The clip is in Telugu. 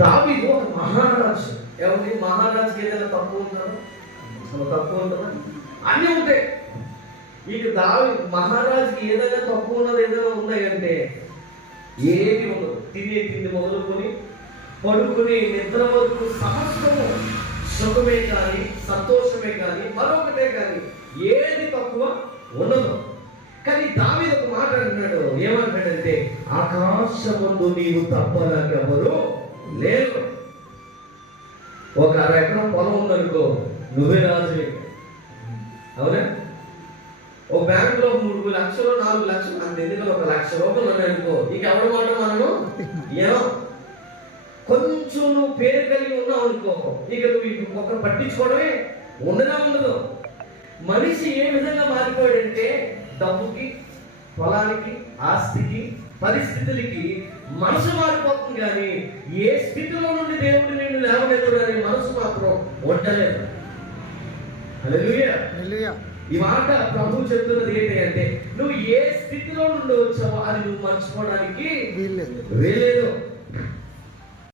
దావీదు ఒక మహారాజు. ఎవరి మహారాజుకి ఏదైనా తక్కువ ఉంటుందా? అసలు తక్కువ ఉంటుందా? అన్నీ ఉంటాయి. ఇక మహారాజుకి ఏదైనా తక్కువ ఉన్నది ఏదైనా ఉన్నాయంటే ఏది ఉండదు. తినే తిండి మొదలుకొని పడుకుని నిద్ర వరకు సమస్తము సుఖమే కానీ, సంతోషమే కానీ, మరొకటే కానీ ఏది తక్కువ ఉండదు. కానీ దావీదు ఒక మాట అంటున్నాడు. ఏమంటాడంటే, ఆకాశమందు నీవు తప్ప నాకెవరు లేరు. ఒక 1/2 ఎకరం పొలం ఉందనుకో, నువ్వే రాజు. అవునా? ఒక బ్యాంకులో 3 లక్షలు 4 లక్షలు అంత ఎందుకంటే 1 లక్ష రూపాయలు ఉన్నాయి అనుకో, ఇక ఎవరి మాట మనము ఏమో కొంచెం నువ్వు పేరు కలిగి ఉన్నావు అనుకో, ఇక నువ్వు ఒకరు పట్టించుకోవడమే ఉండదు. మనిషి ఏ విధంగా మారిపోయాడంటే, డబ్బుకి, పొలానికి, ఆస్తికి, పరిస్థితులకి మనసు మారిపోతుంది. కానీ ఏ స్థితిలో నుండి దేవుడు నిన్ను లేవలేదు కానీ మనసు మాత్రం ఉండలేదు. హల్లెలూయా. ఈ మాట ప్రభు చెప్తున్నది ఏంటి అంటే, నువ్వు ఏ స్థితిలో నుండి వచ్చావో అది నువ్వు మర్చిపోవడానికి వీల్లేదు.